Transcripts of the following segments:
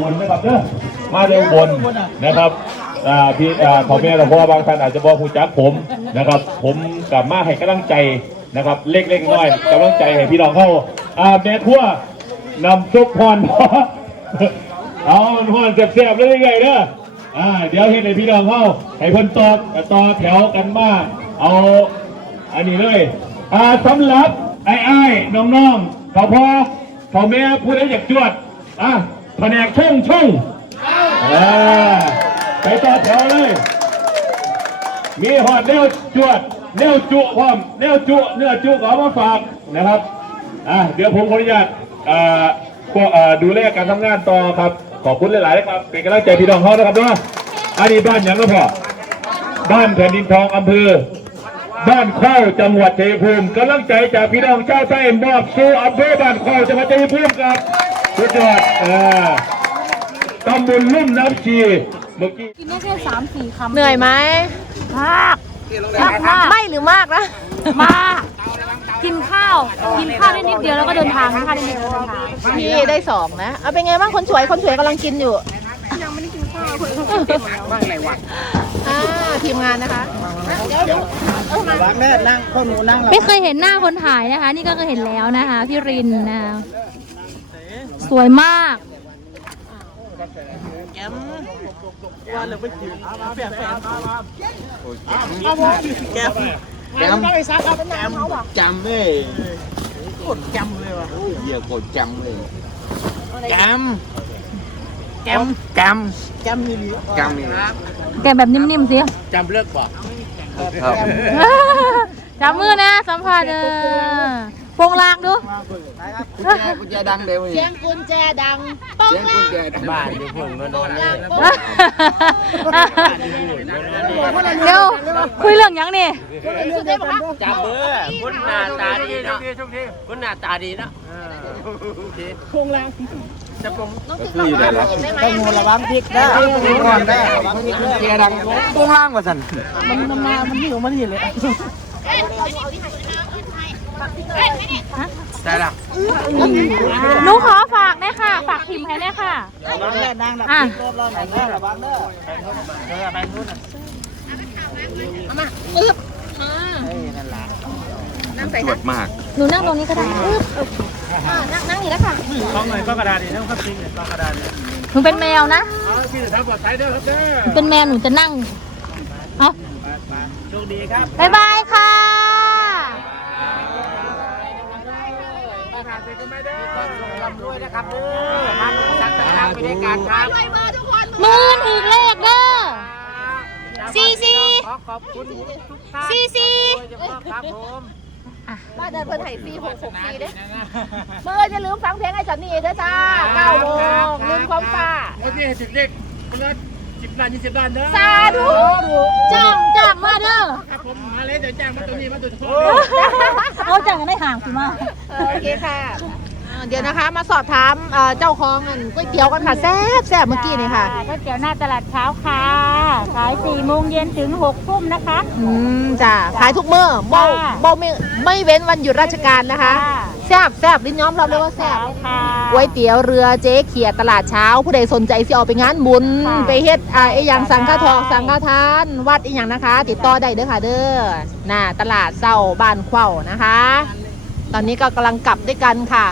บนนะครับเด้อมาเร็วบนนะครับอ่าพี่อ่าพ่อแม่เราพ่อบางท่านอาจจะบอกผู้จักผมนะครับ ผมกลับมาให้กำลังใจนะครับ เล็กๆน้อยกำลังใจให้พี่น้องเข้าอ่าแม่ทั่วนำซุปพรเอาพรเสียบๆเลยยังไงเด้ออ่าเดี๋ยวเห็นให้พี่น้องเข้าให้เพิ่นตอกต่อแถวกันมาเอาอันนี้เลยอ่าสำหรับไอ้ไอ้น้องๆพ่อพ่อพ่อแม่ผู้ใดอยากจวดอะ แผนกช่องช่องไปต่อแถวเลย มีหอดเนื้อจวดเนื้อจุพร้อมเนื้อจุเนื้อจุขอมาฝากนะครับอะเดี๋ยวผมขออนุญาตอ่าก็อ่าดูแลการทำงานต่อครับ ขอบคุณหลายๆนะครับ เป็นกำลังใจพี่น้องเขานะครับว่าอันนี้บ้านยังก็พอบ้านแผ่นดินทองอำเภอ บ้านเข้าจังหวัดชัยภูมิกำลังใจจากพี่น้องเจ้าใต้มอบสู่อำเภอบ้านเข้าจังหวัดชัยภูมิครับ สุดยอดเออตำบลลุ่มน้ำชีเมื่อกี้กินได้แค่สามสี่คำเหนื่อยไหมมากมากมากไม่หรือมากนะ มากกินข้าว กินข้าวได้นิดเดียวแล้วก็เดินทางกินข้าวได้นิดเดียวแล้วเดินทางพี่ได้สองนะ เอาเป็นไงบ้างคนสวยคนสวยกำลังกินอยู่ยังไม่ได้กินข้าวบ้างอะไรวะอ่าทีมงานนะคะไม่เคยเห็นหน้าคนถ่ายนะคะ นี่ก็เคยเห็นแล้วนะคะพี่รินนะคะ สวยมาก แกมแกมจำเลยกดจำเลยว่ะเหี้ยกดจำเลยแกมแกมแกมแกมนี่แกมนี่แกแบบนิ่มๆสิ จำเลิกบอกจับมือนะ สัมภาษณ์เออ โปรงลางดูกุญแจกุญแจดังเร็วเสียงกุญแจดังเสียงกุญแจดังบ้านอยู่เพิ่งมานอนเลยเดี๋ยวคุยเรื่องหยังนี่จับมือคุณหน้าตาดีเนาะคุณหน้าตาดีเนาะคืออยู่ไหนล่ะต้องงูระวังพริกได้ก่อนได้ระวังพริกกุญแจดังปุ้งล่างกว่าสัน ได้ละหนูขอฝากนะค่ะ ฝากพิมพ์ให้นะค่ะอะสดมาก หนูนั่งตรงนี้ก็ได้อึ๊บอ่านั่งนั่งนี่แล้วค่ะต้องหน่อยก็กระดาษนี่ต้องจริงเนี่ยต้องกระดาษเนี่ยหนูเป็นแมวนะพี่จะทำปลอดภัยเด้อครับเด้หนูเป็นแมวหนูจะนั่งเอาโชคดีครับบายบายค่ะ ไปด้วยกันครับมือถือเลขเด้อ ซีซี ขอขอบคุณทุกท่านซีซีโดยเฉพาะครับผมบ้านเดินเพิ่นไห้ฟรีหกหกฟรีเด้เมื่อจะลืมฟังเพลงไอ้จันนี่เด้อจ้าเก้าโมงลืมความฟ้า วันนี้สิบเลขคนละ สิบล้านยี่สิบล้านเด้อสาธุจ้างจ้างมาเด้อครับผมมาเลยเดี๋ยวจ้างมาตัวนี้มาตัวนี้เอาจ้างกันได้ห่างสิมาเออโอเคค่ะเอ่อเดี๋ยวนะคะมาสอบถามเอ่อเจ้าของอันก๋วยเตี๋ยวกันค่ะแซ่บแซ่บเมื่อกี้นี่ค่ะก๋วยเตี๋ยวหน้าตลาดเช้าค่ะขาย4โมงเย็นถึง6ทุ่มนะคะ อืมจ้ะขายทุกมื้อบ่จ้าบ่ไม่ไม่เว้นวันหยุดราชการนะคะค่ะ แซ่บแซ่บลิ้นย้อมรับเลยว่าแซ่บค่ะก๋วยเตี๋ยวเรือเจ๊เขียดตลาดเช้า ผู้ใดสนใจสิเอาไปงานบุญค่ะไปเฮ็ดอ่าไอ้อย่างสังฆทองสังฆทาน วัดอีหยังนะคะ ติดต่อได้เด้อค่ะเด้อน่ะตลาดเศร้าบ้านเข้านะคะ ตอนนี้ก็กำลังกลับด้วยกันค่ะ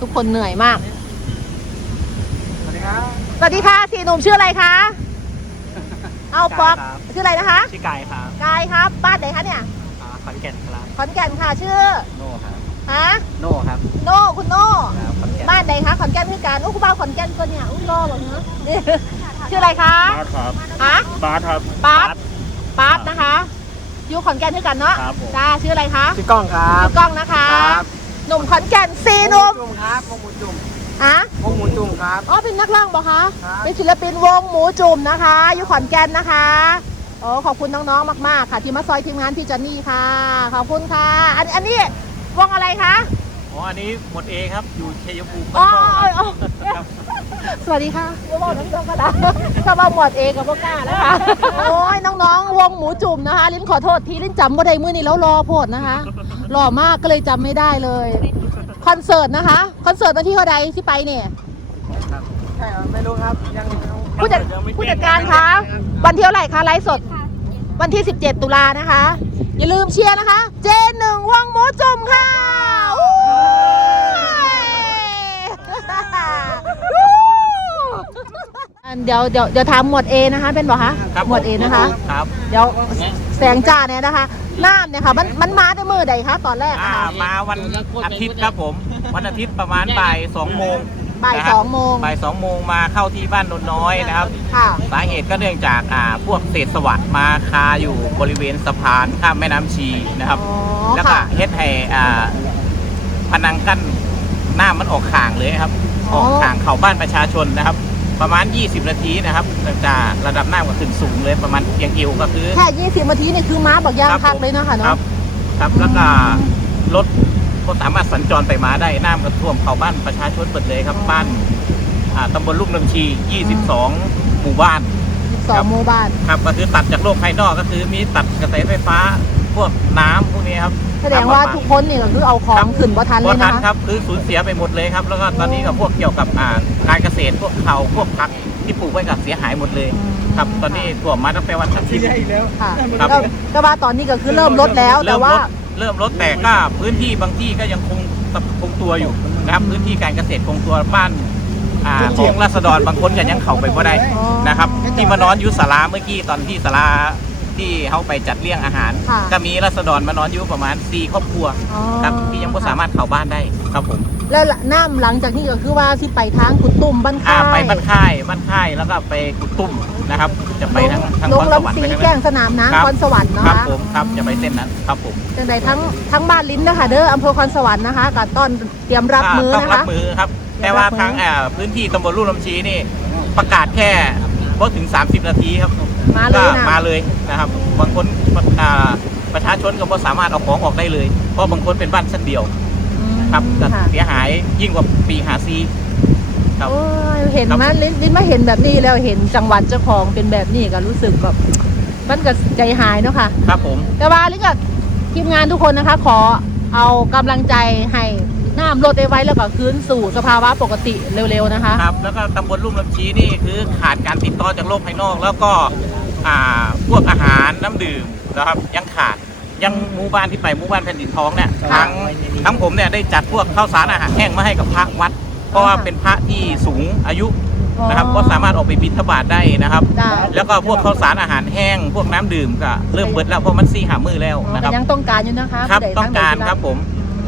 ทุกคนเหนื่อยมาก สวัสดีค่ะสี่หนุ่มชื่ออะไรคะเอาป๊อกชื่ออะไรนะคะพี่ไก่ครับกายครับบ้านไหนคะเนี่ยข อนแก่นครับขอนแก่นค่ะชื่อโน่ครับฮะโน่ครับโน่คุณโน่ครับขอนแก่นบ้านไหนคะขอนแก่นคือการอู้คุณบ้านขอนแก่นก็เนี่ยอู้รอเหรอเนาะชื่ออะไรคะบาสครับฮะบาสครับป๊าบป๊าบนะคะอยู่ขอนแก่นคือกันเนาะครับผมจ้าชื่ออะไรคะพี่ก้องครับชื่อกล้องนะคะครับหนุ่มขอนแก่นซีหนุ่มจุ่มครับวงหมูจุ่มอะวงหมูจุ่มครับอ๋อเป็นนักร้องบอกคะครับเป็นศิลปินวงหมูจุ่มนะคะ อยู่ขอนแก่นนะคะ โอ้ขอบคุณน้องๆมาก ๆ ค่ะ ที่มาซอยทีมงานพี่จอนนี่ค่ะ ขอบคุณค่ะ อันอันนี้วงอะไรคะอ๋ออันนี้หมดเอครับอยู่ชัยภูมิอ๋ออ๋ออ๋อสวัสดีค่ะเดี๋ยวบอกน้องๆก็ได้ถ้าว่าหมวดเองกับพวกกล้าแล้วค่ะโอ้ยน้องๆ วงหมูจุ่มนะคะ ลิ้นขอโทษทีลิ้นจำบ่ได้มือนี่แล้วรอโพดนะคะหล่อมากก็เลยจำไม่ได้เลยขคอนเสิร์ตนะคะคอนเสิร์ตวันที่เท่าใดที่ไปเนี่ยใช่ครับไม่รู้ครับยัง ผู้จัดผู้จัดการคะวันที่เท่าไหร่คะไลฟ์สด วันที่ 17 ตุลานะคะ อย่าลืมเชียร์นะคะ เจนหนึ่งว่องหมูจุ่มค่ะอู้ยอันเดี๋ยวเดี๋ยวเดี๋ยวถามหมวดเอนะคะเป็นบอกคะครับหมวดเอนะคะครับเดี๋ยวแสงจ้าเนี่ยนะคะน้ำเนี่ยค่ะมันมันมาได้มือใดคะตอนแรกอะอ่าค่ะมาวันอาทิตย์ครับผม วันอาทิตย์ประมาณบ่ายสองโมง บ่ายนะครับสองโมง บ่ายสองโมงมาเข้าที่บ้านนนน้อยนะครับ ค่ะ สาเหตุก็เนื่องจากอ่าพวกเศษสวัสดมาคาอยู่บริเวณสะพานข้ามแม่น้ำชีนะครับ อ๋อแล้วก็ค่ะเฮ็ดให้อ่าพนังกั้นหน้ามันออกข่างเลยครับ อ๋อ ออกข่างเข้าบ้านประชาชนนะครับ ประมาณ 20 นาทีนะครับจะระดับน้ำก็ขึ้นสูงเลยประมาณเพียงเอวก็คือ แค่ยี่สิบนาทีนี่คือม้าบักยางคักเลยเนาะค่ะครัเนาะบครับแล้วก็รถ ก็สามารถสัญจรไปมาได้น้ำก็ท่วมเข้าบ้านประชาชนเปิดเลยครับ บ้านอ่าตำบลลูกน้ำชี 22 หมู่บ้าน สองโมบานครับก็คือตัดจากโลกภายนอกก็คือมีตัดกระแสไฟฟ้าพวกน้ำพวกนี้ครับแสดงว่าทุกคนนี่ก็คือเอาของขึ้นบ่ทันเลบ่ยทันะนคะครับคือสูญเสียไปหมดเลยครับ แล้วก็ตอนนี้กับพวกเกี่ยวกับอ่าการเกษตรพวกเขาพวกพักที่ปลูกไว้กับเสียหายหมดเลย ครับตอนนี้ท่วมมาตั้งแต่วันอาทิตย์ ค่ะครับแล้วแต่ว่าตอนนี้ก็คือเริ่มลดแล้ว แต่เริ่มว่าลด เริ่มลดแต่ก็พื้นที่บางที่ก็ยังคงคงตัวอยู่นะครับพื้นที่การเกษตรคงตัวบ้านอ่าของราษฎรบางคนก็ยังเข้าไปบ่ได้นะครับ ที่มานอนอยู่ศาลาเมื่อกี้ตอนที่ศาลา ที่เขาไปจัดเลี้ยงอาหาร ค่ะก็มีราษฎรมานอนอยู่ประมาณ4ครอบครัวอ๋อครับที่ยังไม่สามารถเข้าบ้านได้ครับผมแล้วน้ำหลังจากนี้ก็คือว่าที่ไปทางกุดตุ่มบ้านอ่าค่ายไปบ้านค่ายบ้านค่ายแล้วก็ไปกุดตุ้มนะครับ จะไปทางทางลคงอนสวรรค์ลำสีไปทางแก้นั้น งสนามครับ น้ำคอนสวรรค์เนาะครับคะผมครับจะไปเส้นนั้นครับผมจังใดทั้งทั้งบ้านลิ้นนะคะเด้ออำเภอคอนสวรรค์นะคะก็ต้อนเตรียมรับมือต้องนะรับคะมือครับเตรีแต่ยมรับว่ามือทางอ่าพื้นที่ตำบลลูกลำชีนี่ประกาศแค่พอถึง 30 นาทีครับ มาเลก็ยนะ มาเลยนะครับบางคนอ่าประชาชนก็บ่สามารถเอาของออกได้เลย เพราะบางคนเป็นบ้านชั้นเดียวอืมครับก็ค่ะเสียหายยิ่งกว่าปีหาซี ครับ โอ้ยเห็นครับไหมลิ้นลิ้นมาเห็นแบบนี้แล้วเห็นจังหวัดเจ้าของเป็นแบบนี้ก็รู้สึกแบบมันก็ใจหายเนาะค่ะ ครับผม แต่ว่าลิ้นกับทีมงานทุกคนนะคะ ขอเอากำลังใจให้ น้ำลดไว้แล้วก็คืนสู่สภาวะปกติเร็วๆนะคะ ครับ แล้วก็ตำบลลุ่มลำชีนี่คือขาดการติดต่อจากโลกภายนอก แล้วก็อ่าพวกอาหารน้ำดื่มนะครับยังขาดยังหมู่บ้านที่ไปหมู่บ้านแผ่นดินทองเนี่ยค่ะทั้งทั้งผมเนี่ยได้จัดพวกข้าวสารอาหารแห้งมาให้กับพระวัด เพราะว่าเป็นพระที่สูงอายุนะครับก็สามารถออกไปบิณฑบาตได้นะครับได้แล้วก็พวกข้าวสารอาหารแห้ง พวกน้ำดื่มก็เริ่มเบิดแล้วเพราะมันซี่หามือแล้วอ๋อนะคแต่รับยังต้องการอยู่นะคะครับผู้ใดต้องการทใดที่ครับผม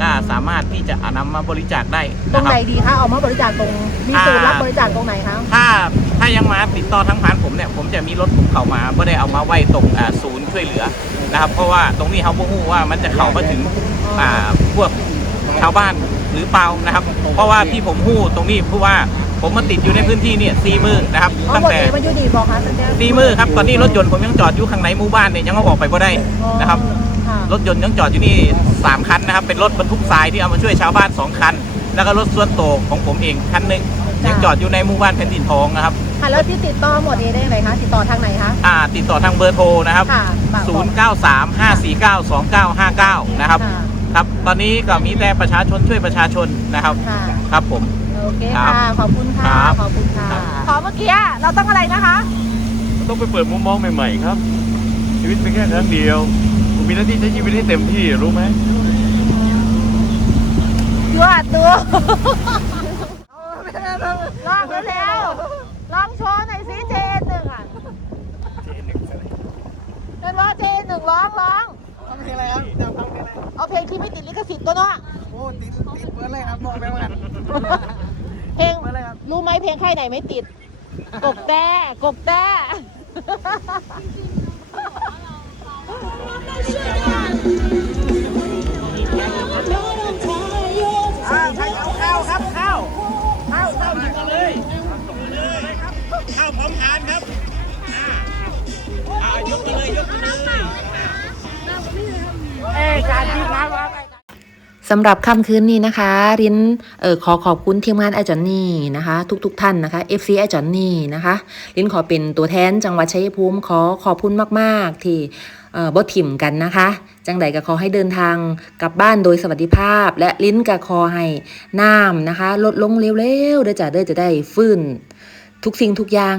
ก็สามารถที่จะนำมาบริจาคได้ตรงนะคไหนรับดีคะเอามาบริจาคตรงมีศูนย์อ่ารับบริจาคตรงไหนคะ ถ้าถ้ายังมาติดต่อทางผ่านผมเนี่ย ผมจะมีรถผมเข้ามาไม่ได้เอามาไว้ตรงอ่าศูนย์ช่วยเหลือนะครับ เพราะว่าตรงนี้เขาบ่ฮู้ว่ามันจะเข้ามาถึงอ่าพวกชาวบ้านหรือเปล่านะครับ เพราะว่าที่ผมฮู้ตรงนี้เพราะว่าผมมาติดอยู่ในพื้นที่เนี่ยซีมือนะครับอ๋อตั้งหมดแต่เอมันอยู่ดีบอกคะสัญญา ซีมือครับตอนนี้รถยนต์ผมยังจอดอยู่ข้างในหมู่บ้านเนี่ยยังเอาออกไปไม่ได้นะครับค่ะ รถยนต์ยังจอดอยู่นี่ 3 คันนะครับ เป็นรถบรรทุกทรายที่เอามาช่วยชาวบ้าน 2 คัน แล้วก็รถส่วนตัวของผมเองคันหนึ่งยังจอดอยู่ในหมู่บ้านแผ่นดินทองนะครับค่ะแล้วที่ติดต่อหมดเอได้ไหนคะติดต่อทางไหนคะอ่าติดต่อทางเบอร์โทรนะครับ ค่ะฝากบอก 0935492959 นะครับ ค่ะ ครับ ตอนนี้ก็มีแต่ประชาชนช่วยประชาชนนะครับ ค่ะ ครับผม โอเคครัค่ะบขอบคุณค่ะครับ ขอบคุณค่ะครับขอเมื่อกี้เราต้องอะไรนะคะ ต้องไปเปิดมุมมองใหม่ ๆ ครับ ชีวิตเป็นแค่ครั้งเดียวคุณ มีหน้าที่ใช้ชีวิตให้เต็มที่รู้ไหมยวดดูลองเร็วๆลองโชว์หน่อยสิเจนหนึ่งอะเป็นว่าเจนหนึ่งร้องร้องเพลงอะไรครับจะฟังเพลงอะไรเอาเพลงที่ไม่ติดลิขสิทธิ์ตัวเนาะโอ้ติดติดเปิดเลยครับบอกไปว่าเพลงรู้ไหมเพลงค่ายไหนไม่ติดกกแต้กกแต้ อ่าใครเอาข้าวครับข้าวข้าวข้าวหยิบมาเลยข้าวพร้อมทานครับอ่ายกเลยยกเลยเอ้ยการที่มาว่า สำหรับค่ำคืนนี้นะคะรินออขอขอบคุณทีมงานไอจอนนี่นะคะ ทุกๆทท่านนะคะ FC ไอจอนนี่นะคะรินขอเป็นตัวแทนจังหวัดชัยภูมิขอขอบคุณมาก ๆ ที่เอ่อบดถิ่มกันนะคะ จังใดก็ขอให้เดินทางกลับบ้านโดยสวัสดิภาพ และลิ้นก็ขอให้น้ำนะคะ ลดลงเร็วๆเด้อจ้ะเด้อจะได้ฟื้น ทุกสิ่งทุกอย่าง